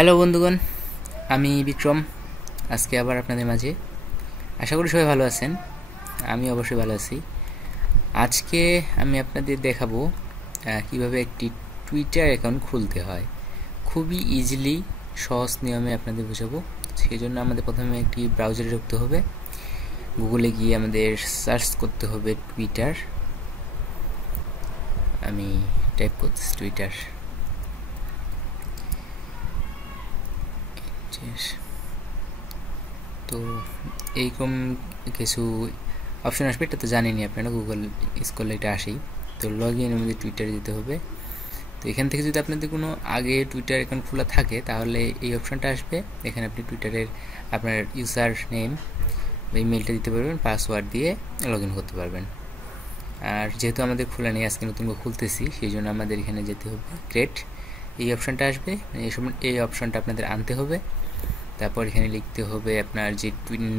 Hello বন্ধুগণ, আমি বিক্রম আজকে আবার আপনাদের মাঝে। আশা করি সবাই ভালো আছেন। আমি অবশ্যই ভালো আছি। আজকে আমি আপনাদের দেখাবো কিভাবে একটি টুইটার অ্যাকাউন্ট খুলতে হয়। খুবই ইজিলি সহজ নিয়মে আপনাদের বোঝাবো। সেই জন্য আমাদের প্রথমে একটি ব্রাউজারে ঢুকতে হবে। গুগলে গিয়ে আমাদের সার্চ করতে হবে টুইটার। আমি টাইপ করতেছি টুইটার। তো এইরকম কিছু অপশন আসবে, এটা তো জানেনই আপনারা, গুগল স্কলে এটা আসেই। তো লগ ইনের মধ্যে টুইটারে যেতে হবে। তো এখান থেকে যদি আপনাদের কোনো আগে টুইটার অ্যাকাউন্ট খোলা থাকে তাহলে এই অপশনটা আসবে। এখানে আপনি টুইটারের আপনার ইউজার নেম বা ইমেলটা দিতে পারবেন, পাসওয়ার্ড দিয়ে লগ ইন করতে পারবেন। আর যেহেতু আমাদের খোলা নেই, আজকে নতুন করে খুলতেছি, সেই জন্য আমাদের এখানে যেতে হবে ক্রিয়েট, এই অপশনটা আসবে। এই অপশনটা আপনাদের আনতে হবে। তারপর এখানে লিখতে হবে আপনার যে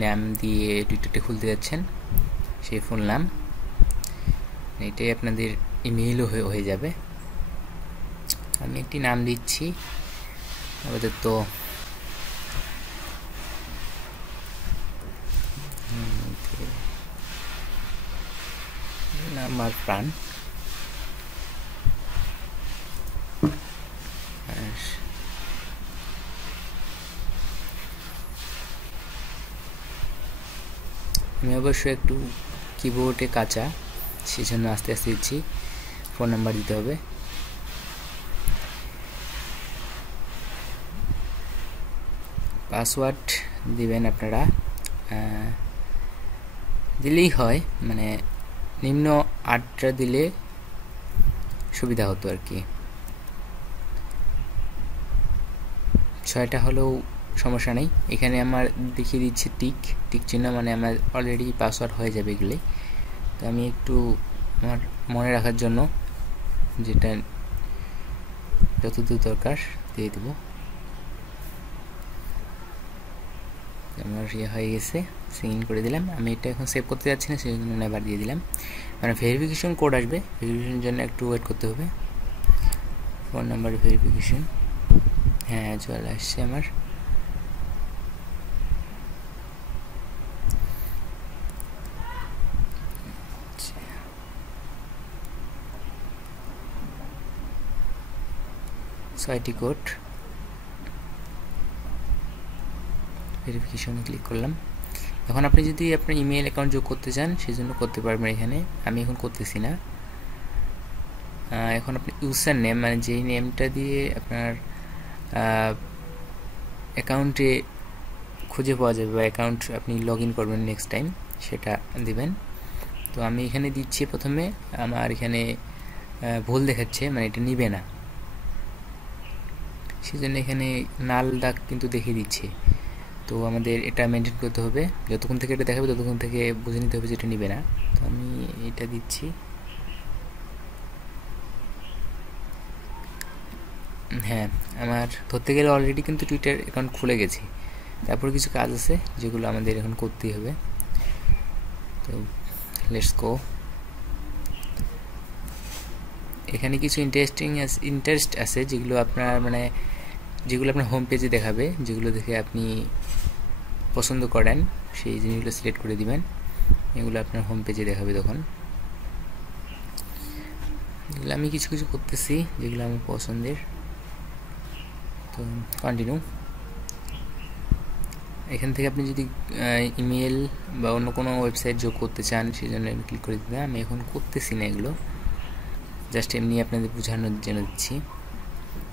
নাম দিয়ে টুইটারটা খুলতে যাচ্ছেন সেই ফুল নাম। এটাই আপনাদের ইমেইলও হয়ে যাবে। আমি একটি নাম দিচ্ছি আপাতত, আমার প্রাণ। আমি অবশ্যই একটু কিবোর্ডে কাঁচা, সেই জন্য আস্তে আস্তে দিচ্ছি। ফোন নাম্বার দিতে হবে। পাসওয়ার্ড দিবেন আপনারা, দিলেই হয়, মানে নিম্ন 8টা দিলে সুবিধা হতো আর কি। 6টা হলেও সমস্যা নেই। এখানে আমার দেখিয়ে দিচ্ছি টিক চিহ্ন, মানে আমার অলরেডি পাসওয়ার্ড হয়ে যাবে এগুলি। তো আমি একটু আমার মনে রাখার জন্য যেটা যতদূর দরকার দিয়ে দেব। আমার হয়ে গেছে, সাইন ইন করে দিলাম। আমি এটা এখন সেভ করতে যাচ্ছি না, সেই জন্য নেবার দিয়ে দিলাম। মানে ভেরিফিকেশন কোড আসবে, ভেরিফিকেশনের জন্য একটু ওয়েট করতে হবে। ফোন নাম্বার ভেরিফিকেশন, হ্যাঁ চলে আসছে আমার। ছয়টি কোড, ভেরিফিকেশনে ক্লিক করলাম। এখন আপনি যদি আপনার ইমেল অ্যাকাউন্ট যোগ করতে চান সেজন্য করতে পারবেন এখানে। আমি এখন করতেছি না। এখন আপনি ইউজার নেম, মানে যেই নেমটা দিয়ে আপনার অ্যাকাউন্টে খুঁজে পাওয়া যাবে বা অ্যাকাউন্ট আপনি লগ ইন করবেন নেক্সট টাইম, সেটা দিবেন। তো আমি এখানে দিচ্ছি প্রথমে, আমার এখানে ভুল দেখাচ্ছে, মানে এটা নিবে না, সেজন্য এখানে নাল দাগ কিন্তু দেখিয়ে দিচ্ছে। তো আমাদের এটা মেনটেন করতে হবে, যতক্ষণ থেকে এটা দেখাবে ততক্ষণ থেকে বুঝে নিতে হবে যে এটা নিবে না। তো আমি এটা দিচ্ছি। হ্যাঁ, আমার ধরতে গেলে অলরেডি কিন্তু টুইটার অ্যাকাউন্ট খুলে গেছি। তারপর কিছু কাজ আছে যেগুলো আমাদের এখন করতেই হবে। তো লেটস গো। এখানে কিছু ইন্টারেস্ট আছে যেগুলো আপনার, মানে যেগুলো আপনার হোম পেজে দেখাবে, যেগুলো দেখে আপনি পছন্দ করেন সেই জিনিসগুলো সিলেক্ট করে দিবেন। এগুলো আপনার হোম পেজে দেখাবে তখন। এগুলো আমি কিছু কিছু করতেছি যেগুলো আমার পছন্দের। তো কন্টিনিউ। এখান থেকে আপনি যদি ইমেল বা অন্য কোনো ওয়েবসাইট যোগ করতে চান সেই জন্য আমি ক্লিক করে দিলাম। আমি এখন করতেছি না এগুলো, জাস্ট এমনি আপনাদের বোঝানোর জন্য দিচ্ছি।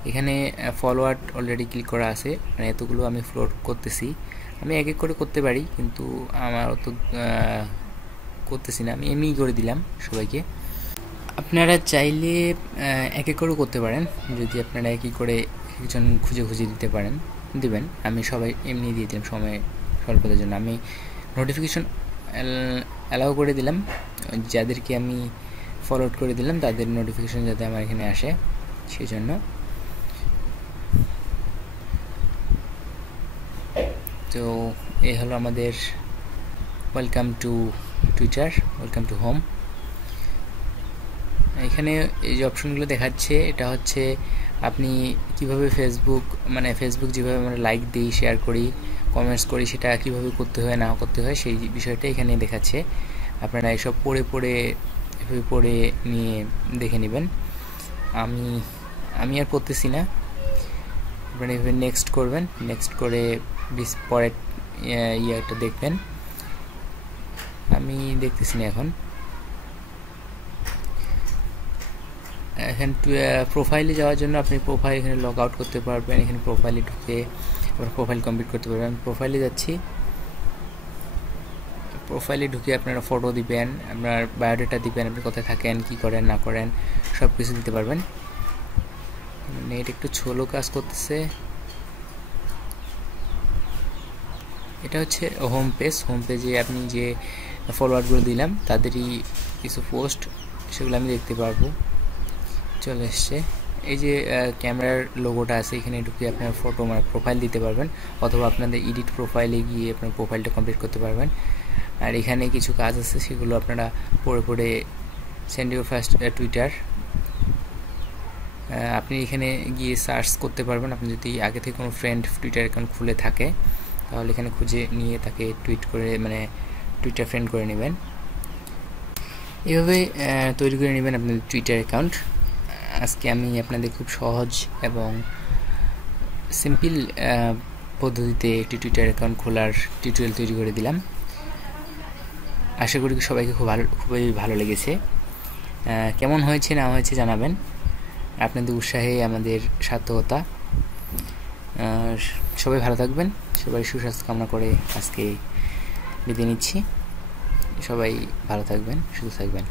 এখানে ফরওয়ার্ড অলরেডি ক্লিক করা আছে, মানে এতগুলো আমি ফরওয়ার্ড করতেছি। আমি এক এক করে করতে পারি, কিন্তু আমার অত করতেছি না, আমি এমনিই করে দিলাম সবাইকে। আপনারা চাইলে এক এক করেও করতে পারেন, যদি আপনারা একই করে একজন খুঁজে খুঁজে দিবেন। আমি সবাই এমনি দিয়ে দিলাম সময় স্বল্পতার জন্য। আমি নোটিফিকেশন অ্যালাউ করে দিলাম, যাদেরকে আমি ফরওয়ার্ড করে দিলাম তাদের নোটিফিকেশন যাতে আমার এখানে আসে সেই জন্য। তো এই হলো আমাদের welcome to Twitter, welcome to home. এখানে এই যে অপশনগুলো দেখাচ্ছে এটা হচ্ছে আপনি কিভাবে ফেসবুক যেভাবে আমরা লাইক দিই, শেয়ার করি, কমেন্টস করি, সেটা কিভাবে করতে হয় না করতে হয় সেই বিষয়টা এখানে দেখাচ্ছে। আপনারা এসব পড়ে নিয়ে দেখে নেবেন। আমি আর করতেছি না। আপনারা এভাবে নেক্সট করবেন, নেক্সট করে পরের ইয়ারটা দেখবেন। আমি দেখতেছি না এখন। এখানে প্রোফাইলে যাওয়ার জন্য আপনি প্রোফাইল এখানে লগ আউট করতে পারবেন। এখানে প্রোফাইলে ঢুকে আবার প্রোফাইল কমপ্লিট করতে পারবেন। প্রোফাইলে যাচ্ছি। প্রোফাইলে ঢুকে আপনারা ফটো দিবেন, আপনার বায়োডাটা দিবেন, আপনি কোথায় থাকেন, কি করেন না করেন সব কিছু দিতে পারবেন। নেট একটু স্লো কাজ করতেছে। এটা হচ্ছে হোম পেজে আমি যে ফলোয়ারগুলো দিলাম তাদেরই কিছু পোস্ট, সেগুলো আমি দেখতে পারবো। চলে এসছে। এই যে ক্যামেরার লোগোটা আছে, এখানে ঢুকে আপনার ফটো প্রোফাইল দিতে পারবেন, অথবা আপনাদের এডিট প্রোফাইলে গিয়ে আপনার প্রোফাইলটা কমপ্লিট করতে পারবেন। আর এখানে কিছু কাজ আছে, সেগুলো আপনারা পড়ে সেন্ড ইউর ফার্স্ট টুইটার। আপনি এখানে গিয়ে সার্চ করতে পারবেন। আপনি যদি আগে থেকে কোনো ফ্রেন্ড টুইটার অ্যাকাউন্ট খুলে থাকে তাহলে এখানে খুঁজে নিয়ে তাকে টুইটার ফ্রেন্ড করে নেবেন। এভাবে তৈরি করে নেবেন আপনাদের টুইটার অ্যাকাউন্ট। আজকে আমি আপনাদের খুব সহজ এবং সিম্পল পদ্ধতিতে একটি টুইটার অ্যাকাউন্ট খোলার টিউটোরিয়াল তৈরি করে দিলাম। আশা করি সবাইকে খুবই ভালো লেগেছে। কেমন হয়েছে না হয়েছে জানাবেন। আপনাদের উৎসাহে আমাদের সার্থকতা। সবাই ভালো থাকবেন। সবাই সুস্বাস্থ্য কামনা করে আজকে বিদায় নিচ্ছি। সবাই ভালো থাকবেন, সুস্থ থাকবেন।